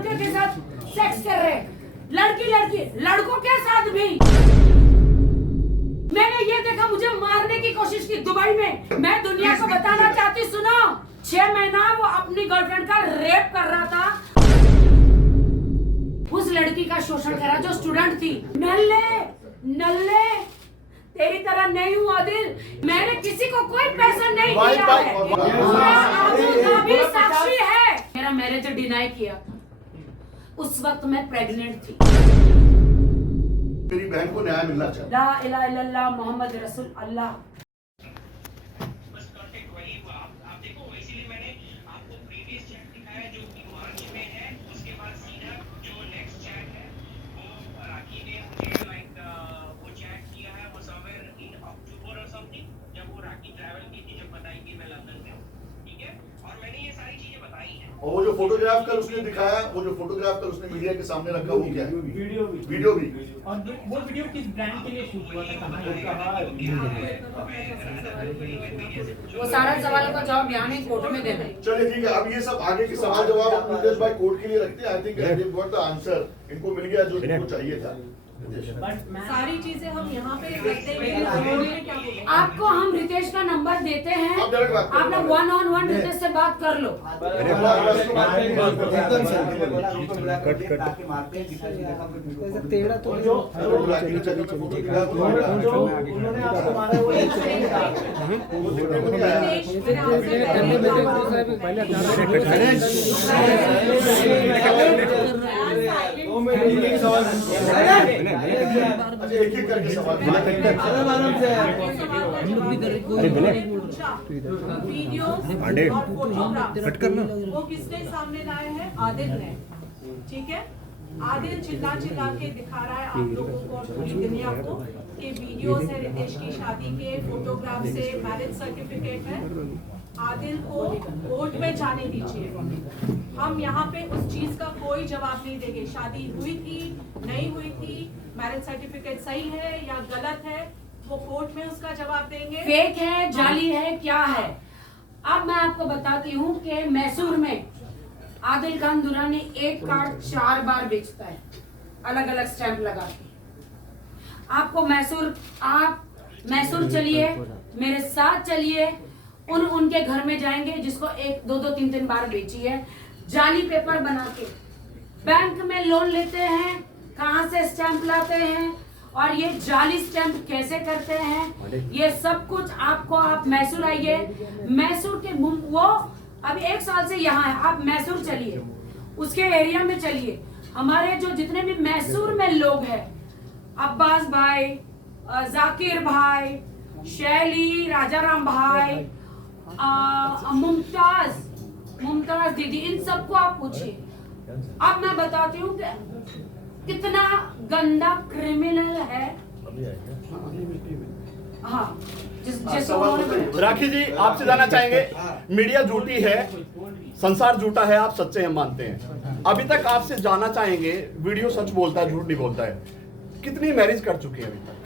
लड़के के साथ सेक्स कर रहे हैं, लड़की लड़कों के साथ भी। मैंने ये देखा, मुझे मारने की कोशिश की दुबई में। मैं दुनिया को बताना चाहती, सुनो, 6 महीना वो अपनी गर्लफ्रेंड का रेप कर रहा था, उस लड़की का शोषण करा जो स्टूडेंट थी। नल्ले तेरी तरह नहीं हूँ आदिल, मैंने किसी को कोई पैसा नहीं दिया है, भी साक्षी है। मेरा मैरिज डिनाई किया था, उस वक्त मैं प्रेग्नेंट थी। मेरी बहन को न्याय मिलना चाहिए। ला इलाहा इल्लल्लाह मोहम्मद रसूल अल्लाह। और वो जो फोटोग्राफ कल उसने दिखाया, वो जो फोटोग्राफ कल उसने मीडिया के सामने रखा, वो क्या है? वीडियो भी। और वो वीडियो किस ब्रांड के लिए शूट हुआ था? वो सारा सवालों का जवाब यहाँ नहीं, कोर्ट में देना है। चलिए ठीक है, अब ये सब आगे के सवाल जवाब नितेश भाई कोर्ट के लिए रखते हैं। I think they got the answer, इनको मिल गया जो इनको चाहिए था। सारी चीजें हम यहाँ पे करते हैं। आपको हम रितेश का नंबर देते हैं, आप डायरेक्ट बात करो। आप लोग 1-on-1 रितेश से बात कर लो। एक एक करके सवाल वो किसने सामने लाए हैं? आदिल ने। ठीक है, आदिल चिल्ला के दिखा रहा है आप लोगों को और पूरी दुनिया को कि वीडियोस है रितेश की शादी के, फोटोग्राफ से मैरिज सर्टिफिकेट है। आदिल को कोर्ट में जाने दीजिए, हम यहाँ पे उस चीज का कोई जवाब नहीं देंगे। शादी हुई थी नहीं हुई थी, मैरिज सर्टिफिकेट सही है या गलत है, वो कोर्ट में उसका जवाब देंगे। फेक है, जाली है, क्या है? अब मैं आपको बताती हूँ कि मैसूर में आदिल खान दुरानी एक कार्ड 4 बार बेचता है, अलग अलग स्टैंप लगा के। आपको आप मैसूर चलिए, मेरे साथ चलिए, उनके घर में जाएंगे जिसको 1, 2, 3 बार बेची है, जाली पेपर बना के। बैंक में लोन लेते हैं, कहाँ से स्टैंप लाते हैं और ये जाली स्टैंप कैसे करते हैं, ये सब कुछ आपको, आप मैसूर आइए, मैसूर के वो अभी 1 साल से यहाँ है, आप मैसूर चलिए, उसके एरिया में चलिए। हमारे जो जितने भी मैसूर में लोग हैं, अब्बास भाई, जाकिर भाई, शैली, राजाराम भाई, मुमताज दीदी, इन सबको आप पूछिए। अब मैं बताती हूँ कि कितना गंदा क्रिमिनल है। हाँ, राखी जी, आपसे जानना चाहेंगे, मीडिया झूठी है, संसार झूठा है, आप सच्चे हैं मानते हैं। अभी तक आपसे जानना चाहेंगे, वीडियो सच बोलता है झूठ नहीं बोलता है, कितनी मैरिज कर चुके हैं अभी तक?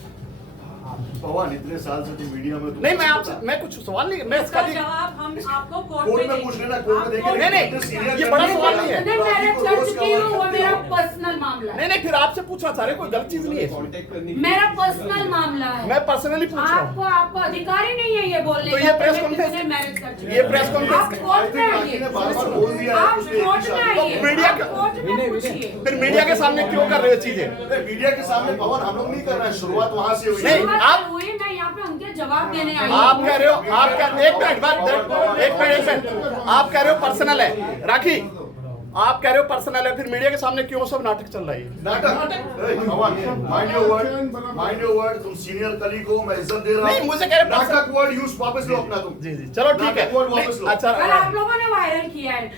भगवान इतने साल से तो मीडिया में नहीं, मैं कुछ सवाल नहीं, मैं इसका जवाब हम आपको कोर्ट में पूछ लेना, कोर्ट में देखेंगे। नहीं, ये बड़ा सवाल नहीं है। वो मेरा पर्सनल मामला है। नहीं, फिर आपसे पूछना चाह रहे, कोई गलत चीज नहीं है, मेरा पर्सनल मामला है। मैं पर्सनली पूछ रहा हूँ। आपको अधिकार ही नहीं है ये बोलने तो का। ये प्रेस कॉन्फ्रेंस, मैरिज कर चुके हैं। ये प्रेस आप कॉन्फ्रेंस कोर्ट में आइए, आप कोर्ट में आइए, मीडिया आप कोर्ट में पूछिए। फिर मीडिया के सामने क्यों कर रहे हो चीजें? मीडिया के सामने भवन हम लोग नहीं कर रहे हैं, शुरुआत वहां से हुई। नहीं, आप हुई ना, यहाँ पे उनके जवाब देने आई। आप कह रहे हो, एक मिनट, आप कह रहे हो पर्सनल है। राखी, आप कह रहे हो पर्सनल है, फिर मीडिया के सामने क्यों सब नाटक चल रहा है? नाटक माइंड योर वर्ड। तुम सीनियर कलीग हो, मैं इज्जत दे रहा हूं। नहीं, मुझे कह रहे नाटक वर्ड यूज वापस लो अपना तुम। जी, चलो ठीक है। अच्छा, कल आप लोगों ने वायरल किया है,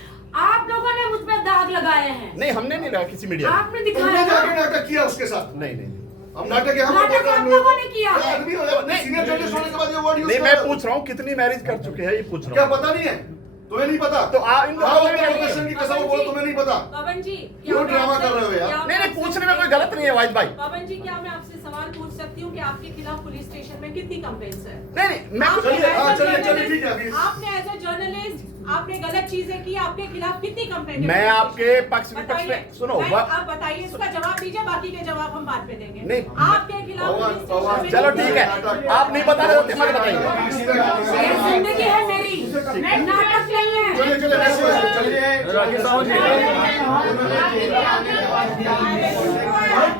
आप लोगों ने मुझ पे दाग लगाए हैं। नहीं, हमने नहीं लगाया किसी मीडिया, आपने तुमने दिखाया जाके नाटक किया उसके साथ। नहीं, हम नाटक हम नाटक आप लोगों ने किया है। आदमी हो, सीनियर जर्नलिस्ट होने के बाद ये वर्ड यूज नहीं, मैं पूछ रहा हूँ कितनी मैरिज कर चुके हैं, ये पूछ रहा क्या हूँ। पता नहीं है? तुम्हें नहीं पता? तो इन प्रोफेशन की कसम बोलो, तुम्हें नहीं पता? पवन जी, क्यों ड्रामा कर रहे हो यार? नहीं, पूछने में कोई गलत नहीं है वाहिद भाई। पवन जी, क्या मैं आपसे सवाल पूछ सकती हूँ कि आपके खिलाफ पुलिस स्टेशन में कितनी कंप्लेंट्स है। नहीं मैं चलिए ठीक है अभी आपने एज ए जर्नलिस्ट आपने गलत चीजें की, आपके खिलाफ कितनी कंप्लेंट? मैं आपके पक्ष विपक्ष में सुनो आप बताइए, इसका जवाब दीजिए, बाकी के जवाब हम बाद में देंगे। नहीं, आपके खिलाफ चलो ठीक है, आप नहीं बता रहे होते मत बताइए। ये जिंदगी है मेरी, नाटक नहीं है। चलिए राखी साहब जी,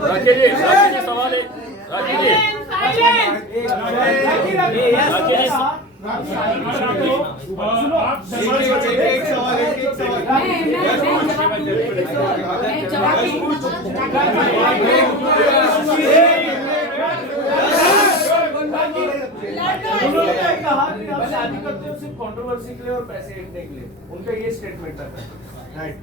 राखी जी सवाल है, राखी जी, राखी जी कहा कि आप शादी करते हो सिर्फ कंट्रोवर्सी के लिए और पैसे ऐंठने के लिए, उनका ये स्टेटमेंट था। राइट,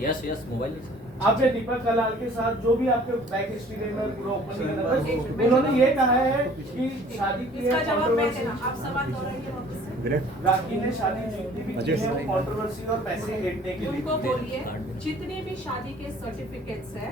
यस मोबाइल आपने दीपक कलाल के साथ जो भी आपके बैक हिस्ट्री में पूरा ओपन उन्होंने ये कहा है कि शादी की इसका है जवाब मैं कंट्रोवर्सी, देना, आप सवाल दोहराइए वापस से। राखी ने शादी जीतनी भी की है कंट्रोवर्सी और पैसे ऐंठने के उनको लिए। बोलिए जितने भी शादी के सर्टिफिकेट्स है,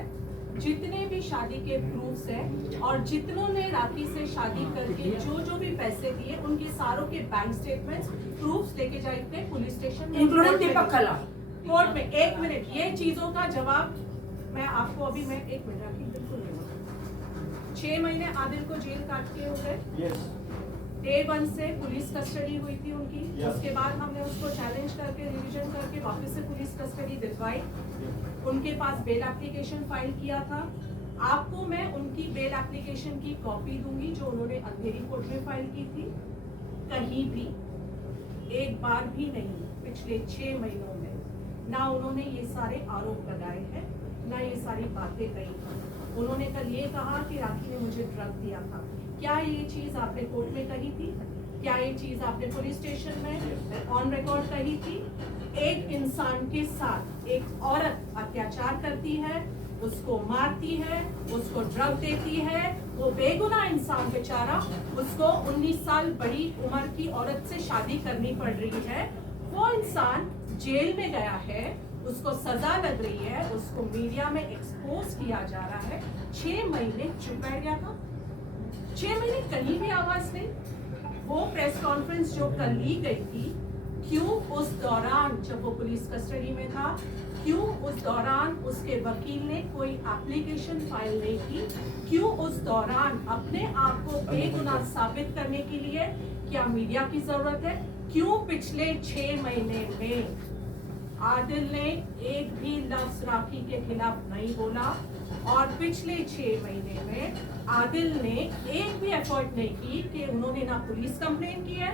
जितने भी शादी के प्रूफ्स है, और जितनों ने राखी से शादी करके जो भी पैसे दिए उनके सारों के बैंक स्टेटमेंट्स प्रूफ्स लेके जाइए पुलिस स्टेशन में, इंक्लूडिंग दीपक कलाल। कोर्ट में। एक मिनट, ये चीजों का जवाब मैं आपको अभी मैं एक मिनट राखी बिल्कुल नहीं। 6 महीने आदिल को जेल काट के हो गए। यस, डे 1 से पुलिस कस्टडी हुई थी उनकी, उसके बाद हमने उसको चैलेंज करके रिवीजन करके वापस से पुलिस कस्टडी दिलवाई, उनके पास बेल एप्लीकेशन फाइल किया था। आपको मैं उनकी बेल एप्लीकेशन की कॉपी दूंगी जो उन्होंने अंधेरी कोर्ट में फाइल की थी। कहीं भी एक बार भी नहीं पिछले 6 महीनों में ना उन्होंने ये सारे आरोप लगाए हैं, ना ये सारी बातें कही। उन्होंने कल ये कहा कि राखी ने मुझे ड्रग दिया था। क्या ये चीज आपने कोर्ट में कही थी? क्या ये चीज आपने पुलिस स्टेशन में ऑन रिकॉर्ड कही थी? एक इंसान के साथ एक औरत अत्याचार करती है, उसको मारती है, उसको ड्रग देती है, वो बेगुनाह इंसान बेचारा, उसको 19 साल बड़ी उम्र की औरत से शादी करनी पड़ रही है, वो इंसान जेल में गया है, उसको सजा लग रही है, उसको मीडिया में एक्सपोज किया जा रहा है। 6 महीने चुप बैठ गया था, 6 महीने कहीं भी आवाज नहीं। वो प्रेस कॉन्फ्रेंस जो कल ली गई थी, क्यों उस दौरान जब वो पुलिस कस्टडी में था, क्यों उस दौरान उसके वकील ने कोई एप्लीकेशन फाइल नहीं की? क्यों उस दौरान अपने आप को बेगुनाह साबित करने के लिए क्या मीडिया की जरूरत है? क्यों पिछले 6 महीने में आदिल ने एक भी लफ्ज राखी के खिलाफ नहीं बोला? और पिछले 6 महीने में आदिल ने एक भी एफर्ट नहीं की कि उन्होंने ना पुलिस कंप्लेन की है,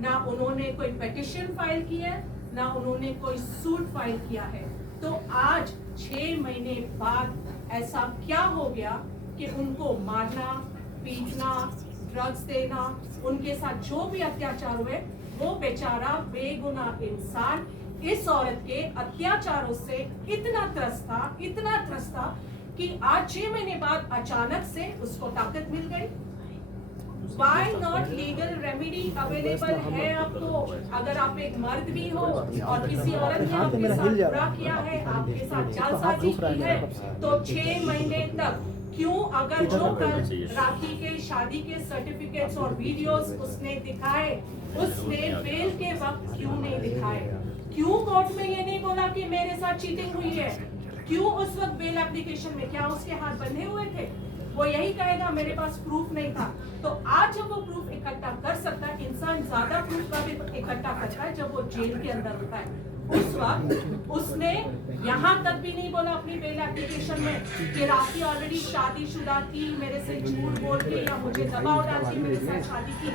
ना उन्होंने कोई पिटीशन फाइल की है, ना उन्होंने कोई सूट फाइल किया है। तो आज 6 महीने बाद ऐसा क्या हो गया कि उनको मारना, पीटना, ड्रग्स देना, उनके साथ जो भी अत्याचार हुए, वो बेचारा बेगुनाह इंसान इस औरत के अत्याचारों से इतना त्रस्त था कि आज 6 महीने बाद अचानक से उसको ताकत मिल गई। Why not legal remedy available है आपको? अगर आप एक मर्द भी हो और किसी औरत ने आपके साथ बुरा किया है, आपके साथ जालसाजी की है, तो 6 महीने तक क्यों? अगर जो कल राखी के शादी के सर्टिफिकेट्स और वीडियोस उसने दिखाए, उसने बेल के वक्त क्यों नहीं दिखाए? क्यों कोर्ट में ये नहीं बोला कि मेरे साथ चीटिंग हुई है? क्यों उस वक्त बेल एप्लीकेशन में क्या उसके हाथ बंधे हुए थे? वो यही कहेगा मेरे पास प्रूफ नहीं था। तो आज जब वो प्रूफ इकट्ठा कर सकता है, इंसान ज्यादा प्रूफ का भी इकट्ठा करता है जब वो जेल के अंदर होता है। उस वक्त उसने यहाँ तक भी नहीं बोला अपनी बेल एप्लीकेशन में कि राखी ऑलरेडी शादीशुदा थी, मेरे से झूठ बोल के या मुझे दबाव डाल के मेरे साथ शादी की।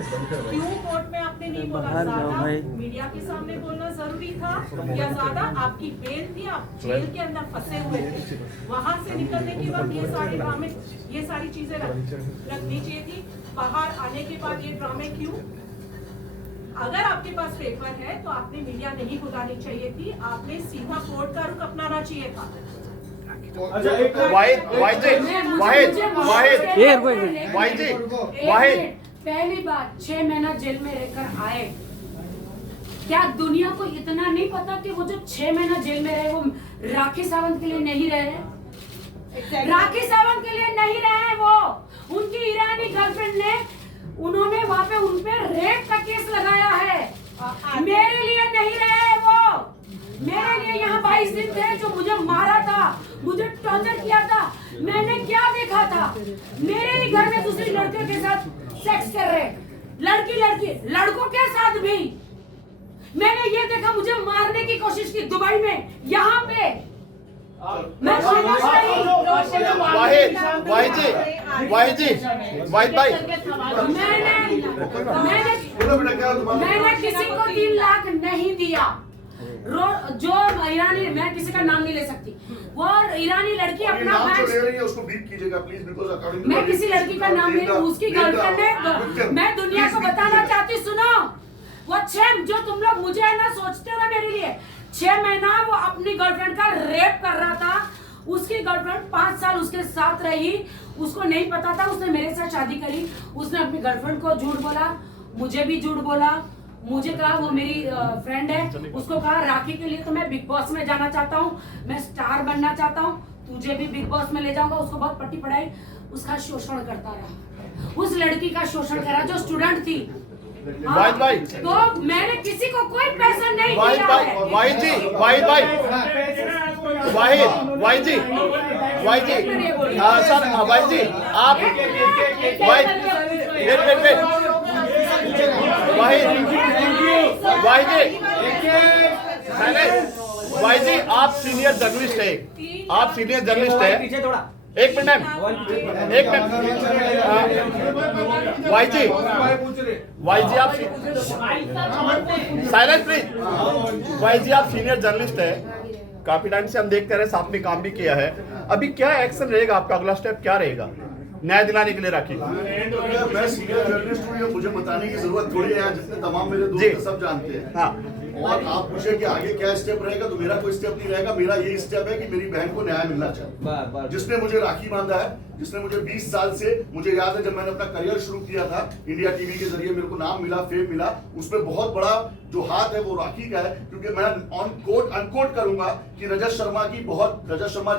क्यों कोर्ट में आपने नहीं बोला? ज्यादा मीडिया के सामने बोलना जरूरी था या ज्यादा आपकी बेल थी, आप जेल के अंदर फंसे हुए थे, वहां से निकलने के बाद ये सारे ड्रामे, ये सारी चीजें रखनी चाहिए थी। बाहर आने के बाद ये ड्रामे क्यों? अगर आपके पास पेपर है तो आपने मीडिया नहीं बुलानी चाहिए थी, आपने सीधा कोर्ट का रुख अपनाना चाहिए था। पहली बात 6 महीना जेल में रहकर आए, क्या दुनिया को इतना नहीं पता कि वो जो 6 महीना जेल में रहे वो राखी सावंत के लिए नहीं रहे? राखी सावंत के लिए नहीं रहे हैं वो, उनकी ईरानी गर्लफ्रेंड ने, उन्होंने वहां पे उन पे रेप का केस लगाया है। मेरे लिए नहीं रहे हैं वो, मेरे लिए यहाँ 22 दिन थे, जो मुझे मारा था, मुझे टॉर्चर किया था। मैंने क्या देखा था? मेरे ही घर में दूसरी लड़कियों के साथ सेक्स कर रहे, लड़की लड़कों के साथ भी। मैंने ये देखा, मुझे मारने की कोशिश की दुबई में, यहाँ पे। मैं खामोश रही। वाहिद भाई, मैंने किसी को 3 लाख नहीं दिया। जो ईरानी, मैं किसी का नाम नहीं ले सकती, वो ईरानी लड़की अपना उसको बीप कीजिएगा प्लीज, बिकॉज़ अकॉर्डिंग मैं किसी लड़की का नाम नहीं, उसकी गर्लफ्रेंड है। मैं दुनिया को बताना चाहती, सुनो, वो 6 जो तुम लोग मुझे है ना सोचते हो ना मेरे लिए, 6 महीना वो अपनी गर्लफ्रेंड का रेप कर रहा था। उसकी गर्लफ्रेंड 5 साल उसके साथ रही, उसको नहीं पता था, उसने मेरे साथ शादी करी। उसने अपनी गर्लफ्रेंड को झूठ बोला, मुझे भी झूठ बोला। मुझे कहा वो मेरी फ्रेंड है, उसको कहा राखी के लिए तो मैं बिग बॉस में जाना चाहता हूँ, मैं स्टार बनना चाहता हूँ, तुझे भी बिग बॉस में ले जाऊंगा। उसको बहुत पट्टी पढ़ाई, उसका शोषण करता रहा, उस लड़की का शोषण करा जो स्टूडेंट थी। वाहिद भाई, तो मैंने किसी को कोई पैसा नहीं वाहिद दिया भाई, है। वाहिद जी, हाँ सर, वाहिद जी आप, वाहिद जी आप सीनियर जर्नलिस्ट है, आप सीनियर जर्नलिस्ट है। पीछे थोड़ा, एक मिनट, वाहिद जी आप साइलेंस प्लीज। वाहिद जी आप सीनियर जर्नलिस्ट है, काफी टाइम से हम देखते रहे, साथ में काम भी किया है। अभी क्या एक्शन रहेगा आपका, अगला स्टेप क्या रहेगा न्याय दिलाने के लिए राखी? मैं सीनियर जर्नलिस्ट हूँ, ये मुझे बताने की जरूरत थोड़ी है, जितने तमाम मेरे दोस्त हैं, सब जानते हैं। हाँ, और आप पूछे कि आगे क्या स्टेप रहेगा, तो मेरा कोई स्टेप नहीं रहेगा। मेरा यही स्टेप है कि मेरी बहन को न्याय मिलना चाहिए, जिसने मुझे राखी बांधा है, जिसने मुझे 20 साल से, मुझे याद है जब मैंने अपना करियर शुरू किया था इंडिया टीवी के जरिए, मेरे को नाम मिला, फेम मिला, उसमें बहुत बड़ा जो हाथ है वो राखी का है। क्योंकि मैं ऑन कोट अनकोट करूंगा कि रजत शर्मा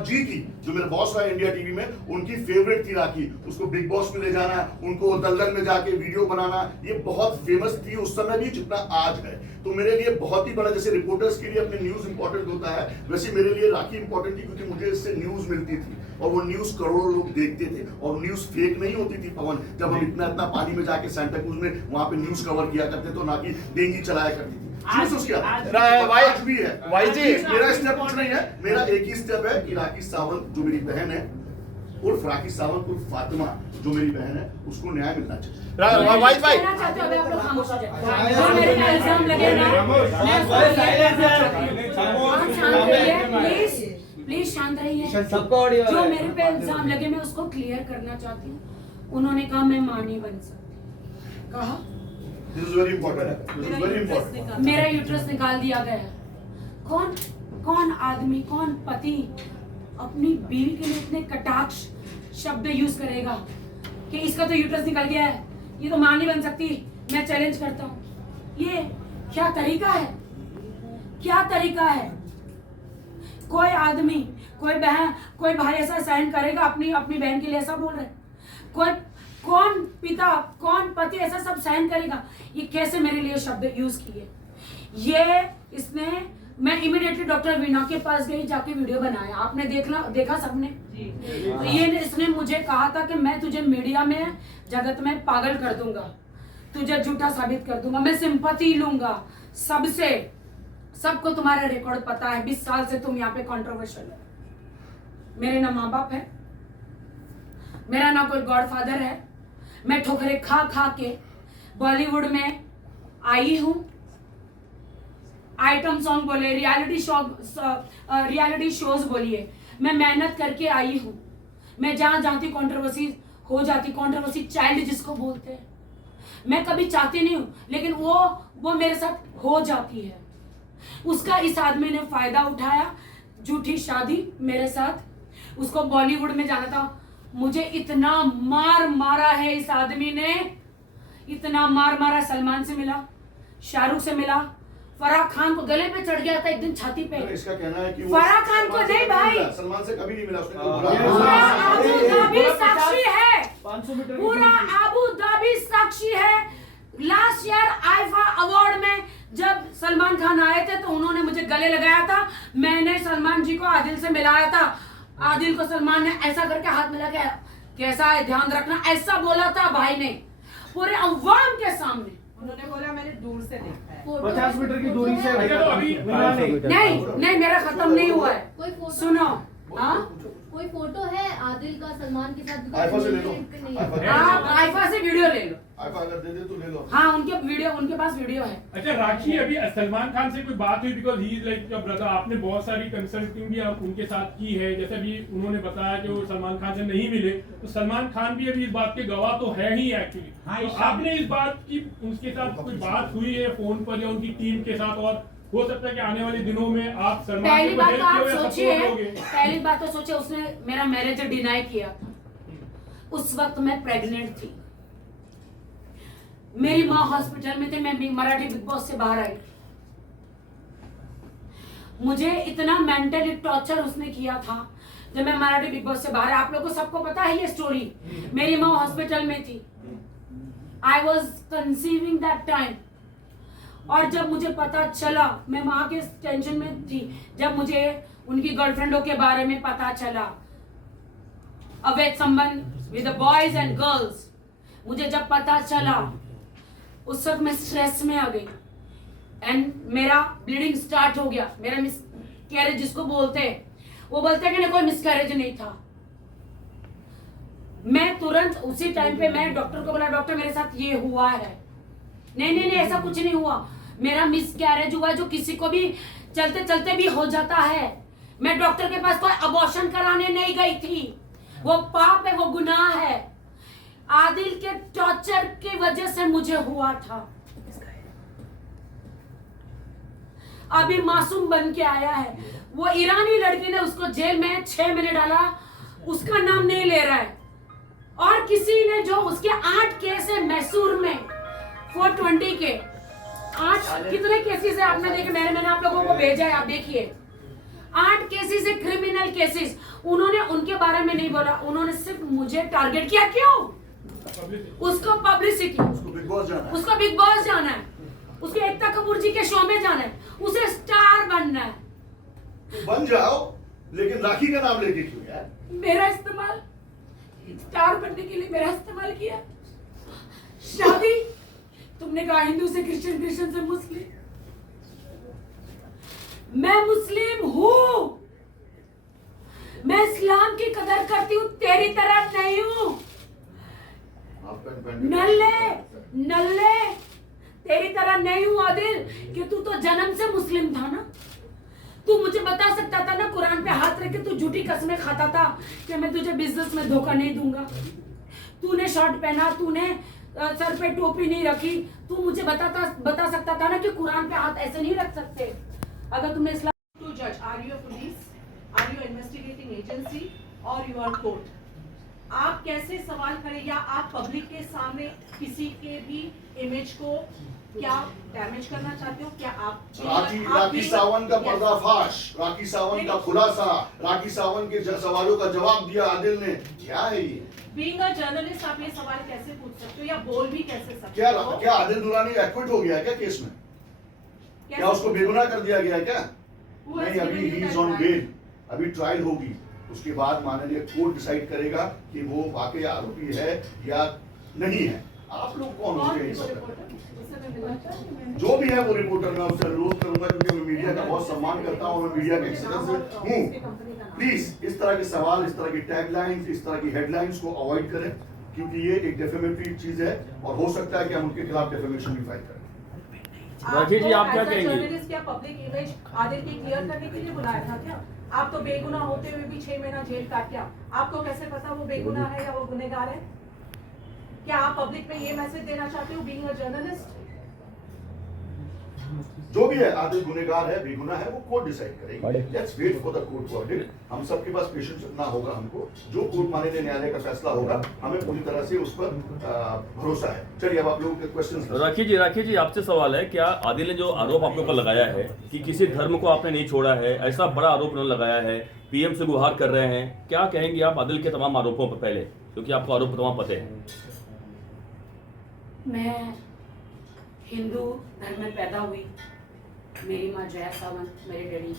जी की, जो मेरे बॉस रहे इंडिया टीवी में, उनकी फेवरेट थी राखी। उसको बिग बॉस में ले जाना, उनको दलदल में जाके वीडियो बनाना, ये बहुत फेमस थी उस समय भी जितना आज है। तो मेरे लिए बहुत ही बड़ा, जैसे रिपोर्टर्स के लिए अपने न्यूज इंपॉर्टेंट होता है, वैसे मेरे लिए राखी इंपॉर्टेंट थी, क्योंकि मुझे इससे न्यूज मिलती थी और वो न्यूज करोड़ों लोग देखते थे। और न्यूज फेक नहीं होती थी पवन, जब हम इतना पानी में जाके सेंटा क्रूज में वहां पे न्यूज कवर किया करते तो, ना कि डेंगी चलाया करती थी। आज भी है भाई जी, मेरा स्टेप कुछ नहीं है, मेरा एक ही स्टेप है कि राखी सावंत जो मेरी बहन है, उर्फ राखी सावंत उर्फ फातिमा जो मेरी बहन है, उसको न्याय मिलना चाहिए। वाहिद भाई, कहना चाहते हो, अभी आप लोग खामोश हो जाए। जो मेरे पे इल्जाम लगे ना, मैं उसको क्लियर करना चाहती हूँ। आप शांत रहिए, प्लीज शांत रहिए। जो मेरे पे इल्जाम लगे मैं उसको क्लियर करना चाहती हूँ। उन्होंने कहा मैं मां नहीं बन सकती, कहा This is very important. This is very important. मेरा यूट्रस निकाल दिया गया। कौन आदमी, कौन पति अपनी बीवी के लिए इतने कटाक्ष शब्द यूज करेगा कि इसका तो यूट्रस निकल गया है, ये तो मां नहीं बन सकती, मैं चैलेंज करता हूँ। ये क्या तरीका है, क्या तरीका है? कोई आदमी, कोई बहन, कोई भाई ऐसा सहन करेगा अपनी बहन के लिए? ऐसा बोल रहे कौन पिता, कौन पति ऐसा सब सहन करेगा? ये कैसे मेरे लिए शब्द यूज किए? मैं इमीडिएटली डॉक्टर वीना के पास गई, जाके वीडियो बनाया, आपने देखा सबने। तो इसने मुझे कहा था कि मैं तुझे मीडिया में, जगत में पागल कर दूंगा, तुझे झूठा साबित कर दूंगा, मैं सिंपैथी लूंगा सबसे। सबको तुम्हारा रिकॉर्ड पता है, 20 साल से तुम यहाँ पे कंट्रोवर्शियल है। मेरे ना माँ बाप है, मेरा ना कोई गॉडफादर है, मैं ठोकरे खा के बॉलीवुड में आई हूँ। आइटम सॉन्ग बोले, रियलिटी शोज बोलिए, मैं मेहनत करके आई हूँ। मैं जहां जाती कंट्रोवर्सी हो जाती, कंट्रोवर्सी चाइल्ड जिसको बोलते हैं, मैं कभी चाहती नहीं हूँ, लेकिन वो मेरे साथ हो जाती है। उसका इस आदमी ने फायदा उठाया, झूठी शादी मेरे साथ, उसको बॉलीवुड में जाना था। मुझे इतना मार मारा है इस आदमी ने, इतना मार मारा। सलमान से मिला, शाहरुख से मिला, फराह खान को गले पे चढ़ गया था एक दिन छाती पे। इसका कहना है कि वो फराह खान को नहीं भाई, सलमान से कभी नहीं मिला उसने, पूरा अबू धाबी साक्षी है, 500 मीटर की पूरा अबू धाबी साक्षी है। लास्ट ईयर आईफा अवार्ड में जब सलमान खान आए थे तो उन्होंने मुझे गले लगाया था, मैंने सलमान जी को आदिल से मिलाया था, आदिल को सलमान ने ऐसा करके हाथ मिला के कैसा है ध्यान रखना, ऐसा बोला था भाई ने पूरे अवाम के सामने। उन्होंने बोला मैंने दूर से देखा है। 50 मीटर की दूरी से अच्छा, तो अभी मिला नहीं। नहीं मेरा खत्म नहीं हुआ है, कोई फोटो सुनो। हाँ कोई फोटो है आदिल का सलमान के साथ? आईफा से ले लो, नहीं आईफा है। आप आईफा से वीडियो ले लो। आईफा अगर दे दे तो ले लो। हाँ उनके पास वीडियो है। अच्छा राखी, अभी सलमान खान से कोई बात हुई? Because he is like brother, आपने बहुत सारी कंसल्टिंग भी उनके साथ की है, जैसे अभी उन्होंने बताया कि वो सलमान खान से नहीं मिले, तो सलमान खान भी अभी इस बात के गवाह तो है ही एक्चुअली। तो आपने इस बात की उनके साथ कोई बात हुई है फोन पर या उनकी टीम के साथ? और हो सकता है कि आने वाले दिनों में आप सलमान पहली को बात हेल्प तो आप करो या सोचिए, सपोर्ट दोगे? पहली बात तो सोचिए उसने मेरा मैरिज डिनाई किया था, उस वक्त मैं प्रेग्नेंट थी, मेरी माँ हॉस्पिटल में थी, मैं मराठी बिग बॉस से बाहर आई। मुझे इतना मेंटली टॉर्चर उसने किया था जब मैं मराठी बिग बॉस से बाहर। आप लोगों को सबको पता है ये स्टोरी, मेरी माँ हॉस्पिटल में थी, I was conceiving that time. और जब मुझे पता चला, मैं माँ के टेंशन में थी, जब मुझे उनकी गर्लफ्रेंडों के बारे में पता चला, अवैध संबंध with the boys and girls, मुझे जब पता चला उस वक्त मैं स्ट्रेस में आ गई एंड मेरा ब्लीडिंग स्टार्ट हो गया। मेरा मिसकैरेज जिसको बोलते हैं, वो बोलते हैं कि नहीं कोई मिसकैरेज नहीं था। मैं तुरंत उसी टाइम पे मैं डॉक्टर को बोला, डॉक्टर मेरे साथ ये हुआ है। नहीं ऐसा कुछ नहीं हुआ, मेरा मिसकैरेज हुआ जो किसी को भी चलते चलते भी हो जाता है। मैं डॉक्टर के पास कोई अबॉर्शन कराने नहीं गई थी, वो पाप है, वो गुनाह है। आदिल के टॉर्चर की वजह से मुझे हुआ था। अभी मासूम बन के आया है, वो ईरानी लड़की ने उसको जेल में 6 महीने डाला, उसका नाम नहीं ले रहा है। और किसी ने जो उसके 8 केस है मैसूर में 420 के 8 कितने केसेस है आपने देखे, मैंने आप लोगों को भेजा है, आप देखिए 8 केसेस है, क्रिमिनल केसेस। उन्होंने उनके बारे में नहीं बोला, उन्होंने सिर्फ मुझे टारगेट किया। क्यों? उसको पब्लिसिटी, उसको बिग बॉस जाना है, उसको बिग बॉस जाना है, उसको एकता कपूर जी के शो में जाना है, उसे स्टार बनना है। तो बन जाओ, लेकिन राखी का नाम लेके क्यों यार? मेरा इस्तेमाल स्टार बनने के लिए मेरा इस्तेमाल किया। शादी तुमने कहा हिंदू से क्रिश्चियन, क्रिश्चियन से मुस्लिम, मैं मुस्लिम हूं, मैं इस्लाम की कदर करती हूं, तेरी तरह नहीं हूं। नल्ले तेरी तरह नहीं हूं आदिल, कि तू तो जन्म से मुस्लिम था ना। तू मुझे बता सकता था ना, कुरान पे हाथ रख के तू झूठी कसमें खाता था कि मैं तुझे बिजनेस में धोखा नहीं दूंगा। तूने शर्ट पहना, तूने सर पे टोपी नहीं रखी, तू मुझे बता सकता था ना कि कुरान पे हाथ ऐसे नहीं रख सकते। अगर तुमने इस्लाम To judge, are you a police? Are you an investigating agency? Or you are court? आप कैसे सवाल करें, या आप पब्लिक के सामने किसी के भी इमेज को क्या डैमेज करना चाहते हो? क्या आप राखी सावंत का पर्दाफाश, राखी सावंत का खुलासा, राखी सावंत के सवालों का जवाब दिया आदिल ने, क्या है ये? बीइंग अ जर्नलिस्ट आप ये सवाल कैसे पूछ सकते हो या बोल भी कैसे सकते हो? क्या आदिल दुरानी एक्विट हो गया है क्या केस में? क्या उसको बेगुनाह कर दिया गया है क्या? नहीं, अभी ही इज ऑन बेल, अभी ट्रायल होगी, उसके बाद माननीय कोर्ट डिसाइड करेगा कि वो वाकई आरोपी है या नहीं है। आप लोग कौन होते हैं? जो भी है वो रिपोर्टर, मैं उससे अनुरोध करूंगा, क्योंकि मैं मीडिया का बहुत सम्मान करता हूं, मैं मीडिया के सदस्य हूं, प्लीज इस तरह के सवाल, इस तरह की टैगलाइंस, इस तरह की हेडलाइंस को अवॉइड करें, क्योंकि ये एक डेफेमेटरी चीज है और हो सकता है कि हम उनके खिलाफ डेफेमेशन भी फाइल करें। राखी जी, आप क्या कहेंगे? जर्नलिस्ट क्या पब्लिक इमेज आदिल की क्लियर करने के लिए बुलाया था क्या? आप तो बेगुनाह होते हुए भी 6 महीना जेल काट गया, आपको कैसे पता वो बेगुनाह है या वो गुनहगार है? क्या आप पब्लिक में ये मैसेज देना चाहते हो बीइंग अ जर्नलिस्ट? जो भी है, आदिल गुनहगार है बेगुनाह है, वो कोर्ट डिसाइड करेगी। Let's wait for the court to order. हम सबके पास पेशेंस इतना होगा, हमको जो कोर्ट माननीय न्यायालय का फैसला होगा हमें पूरी तरह से उस पर भरोसा है। चलिए अब आप लोगों के क्वेश्चंस। राखी जी आपसे सवाल है, क्या आदिल ने जो आरोप आपके ऊपर लगाया है कि किसी धर्म को आपने नहीं छोड़ा है, ऐसा बड़ा आरोप उन्होंने लगाया है, पीएम से गुहार कर रहे हैं, क्या कहेंगे आप आदिल के तमाम आरोपों पर? पहले क्योंकि आपको आरोप तमाम पते हैं। मैं हिंदू धर्म में पैदा हुई। मेरी माँ जया सावंत, मेरे डैडी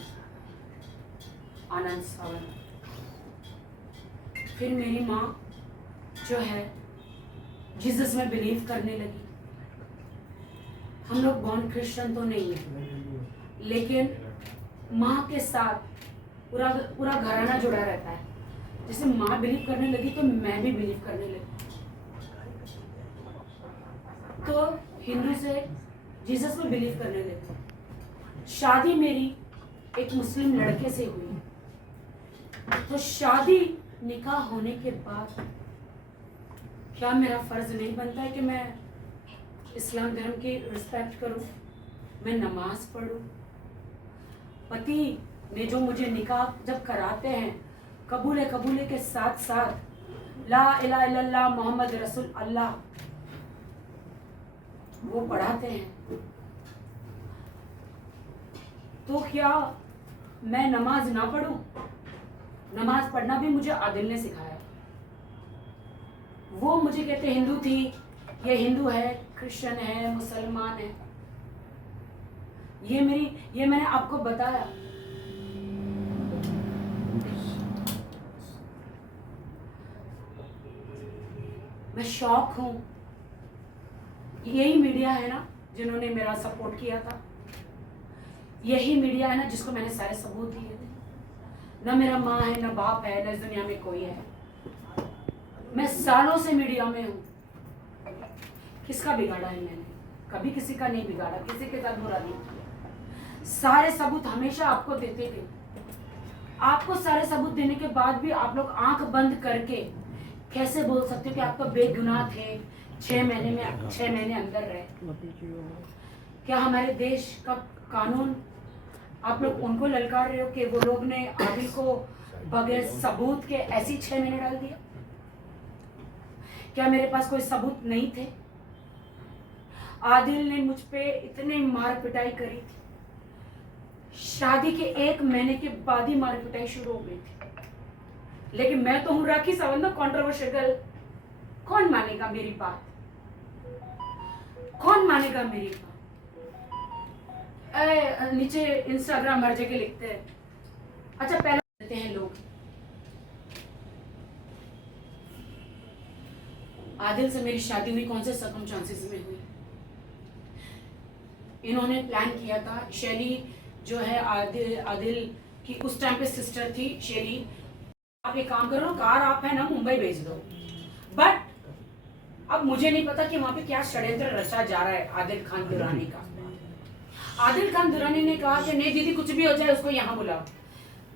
आनंद सावंत। फिर मेरी माँ जो है जीसस में बिलीव करने लगी। हम लोग बॉर्न क्रिश्चियन तो नहीं है, लेकिन माँ के साथ पूरा घराना जुड़ा रहता है। जैसे माँ बिलीव करने लगी तो मैं भी बिलीव करने लगी। तो हिंदू से जीसस में बिलीव करने लगी। शादी मेरी एक मुस्लिम लड़के से हुई। तो शादी निकाह होने के बाद क्या मेरा फर्ज नहीं बनता है कि मैं इस्लाम धर्म की रिस्पेक्ट करूं, मैं नमाज पढ़ूं? पति ने जो मुझे निकाह जब कराते हैं, कबूले के साथ साथ ला इलाहा इल्लल्लाह मोहम्मद रसूल अल्लाह वो पढ़ाते हैं, तो क्या मैं नमाज ना पढ़ूं? नमाज पढ़ना भी मुझे आदिल ने सिखाया। वो मुझे कहते हिंदू थी, ये हिंदू है, क्रिश्चियन है, मुसलमान है। ये मैंने आपको बताया। मैं शौक हूं। यही मीडिया है ना जिन्होंने मेरा सपोर्ट किया था, यही मीडिया है ना जिसको मैंने सारे सबूत दिए थे। न मेरा माँ है, न बाप है, न इस दुनिया में कोई है। मैं सालों से मीडिया में हूँ। किसका बिगाड़ा है मैंने? कभी किसी का नहीं बिगाड़ा, किसी के साथ बुरा नहीं किया। सारे सबूत हमेशा आपको देते थे। आपको सारे सबूत देने के बाद भी आप लोग आंख बंद करके कैसे बोल सकते हो कि आप तो बेगुनाह थे, 6 महीने अंदर रहे? क्या हमारे देश का कानून आप लोग उनको ललकार रहे हो कि वो लोग ने आदिल को बगैर सबूत के ऐसी 6 महीने डाल दिया? क्या मेरे पास कोई सबूत नहीं थे? आदिल ने मुझ पे इतने मार पिटाई करी थी, शादी के 1 महीने के बाद ही मार पिटाई शुरू हो गई थी। लेकिन मैं तो हूं राखी सावंत, कंट्रोवर्शियल गर्ल। कौन मानेगा मेरी बात? कौन मानेगा मेरी बात? नीचे इंस्टाग्राम हर जगह लिखते हैं। अच्छा पहले कहते हैं लोग आदिल से मेरी शादी हुई कौन से सर्कमस्टांसेस में हुई? इन्होंने प्लान किया था। शैली जो है आदिल की उस टाइम पे सिस्टर थी शैली, आप एक काम करो, कार आप है ना मुंबई भेज दो। बट अब मुझे नहीं पता कि वहां पे क्या षड्यंत्र रचा जा रहा है आदिल खान दुरानी का। आदिल खान दुरानी ने कहा कि नहीं दीदी कुछ भी हो जाए उसको यहाँ बुलाओ।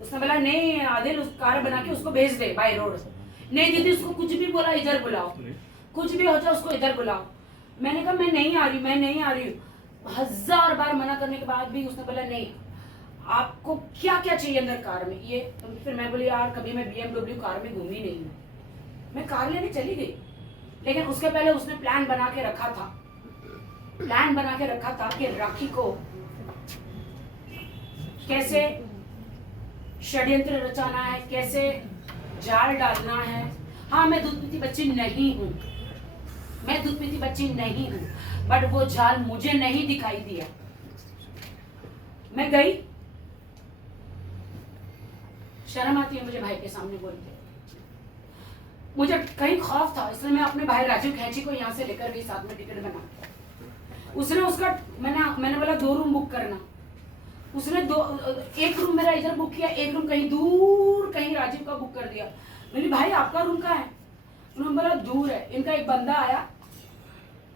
उसने बोला नहीं आदिल उस कार बना के उसको भेज दे बाय रोड। नहीं दीदी उसको कुछ भी बोला इधर बुलाओ, कुछ भी हो जाए उसको इधर बुलाओ। मैंने कहा मैं नहीं आ रही हूँ। 1000 बार मना करने के बाद भी उसने बोला नहीं आपको क्या क्या चाहिए अंदर कार में ये। तो फिर मैं बोली यार कभी मैं BMW कार में घूमी नहीं हूँ, मैं कार लेने चली गई। लेकिन उसके पहले उसने प्लान बना के रखा था कि राखी को कैसे षड्यंत्र रचाना है, कैसे जाल डालना है। हाँ मैं दूध पीती बच्ची नहीं हूँ, बट वो जाल मुझे नहीं दिखाई दिया। मैं गई, शर्म आती है मुझे भाई के सामने बोलते। मुझे कहीं खौफ था, इसलिए मैं अपने भाई राजीव खैची को यहाँ से लेकर गई, साथ में टिकट बना। उसने उसका मैंने बोला 2 रूम बुक करना। उसने 1 रूम मेरा इधर बुक किया, 1 रूम कहीं दूर कहीं राजीव का बुक कर दिया। मैंने भाई आपका रूम कहाँ है? उन्होंने बोला दूर है। इनका एक बंदा आया,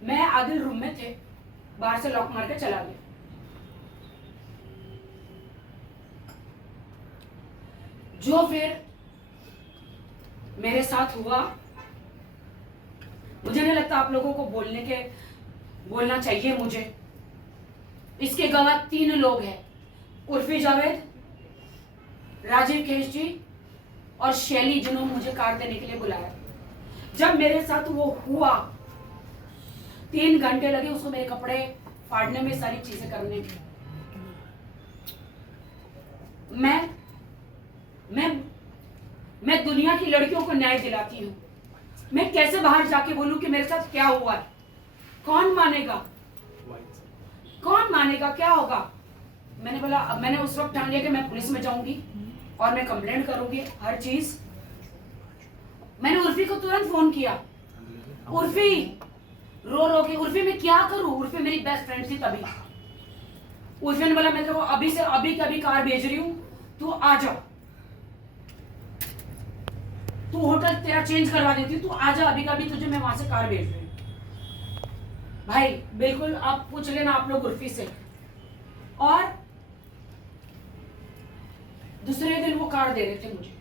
मैं आदिल रूम में थे, बाहर से लॉक मार के चला गया। जो फिर मेरे साथ हुआ, मुझे नहीं लगता आप लोगों को बोलना चाहिए मुझे, इसके गवाह 3 लोग हैं, उर्फी जावेद, राजीव केश जी और शैली, जिन्होंने मुझे कार देने के लिए बुलाया। जब मेरे साथ वो हुआ 3 घंटे लगे उसको मेरे कपड़े फाड़ने में, सारी चीजें करने में। मैं दुनिया की लड़कियों को न्याय दिलाती हूँ। मैं कैसे बाहर जाके बोलूं कि मेरे साथ क्या हुआ है? कौन मानेगा? कौन मानेगा? क्या होगा? मैंने बोला, मैंने उस वक्त ठान लिया कि मैं पुलिस में जाऊंगी और मैं कंप्लेंट करूंगी हर चीज। मैंने उर्फी को तुरंत फोन किया। उर्फी रो रो के, उर्फी मैं क्या करूं? उर्फी मेरी बेस्ट फ्रेंड थी तभी। उर्फी ने बोला मैं तेरे को अभी से अभी की अभी कार भेज रही हूं, तू आ जा, तू होटल तेरा चेंज करवा देती हूँ, तू आ जा अभी का अभी, तुझे मैं वहां से कार भेज रही हूँ। भाई बिल्कुल आप पूछ लेना आप लोग उर्फी से। और दूसरे दिन वो कार दे रहे थे मुझे।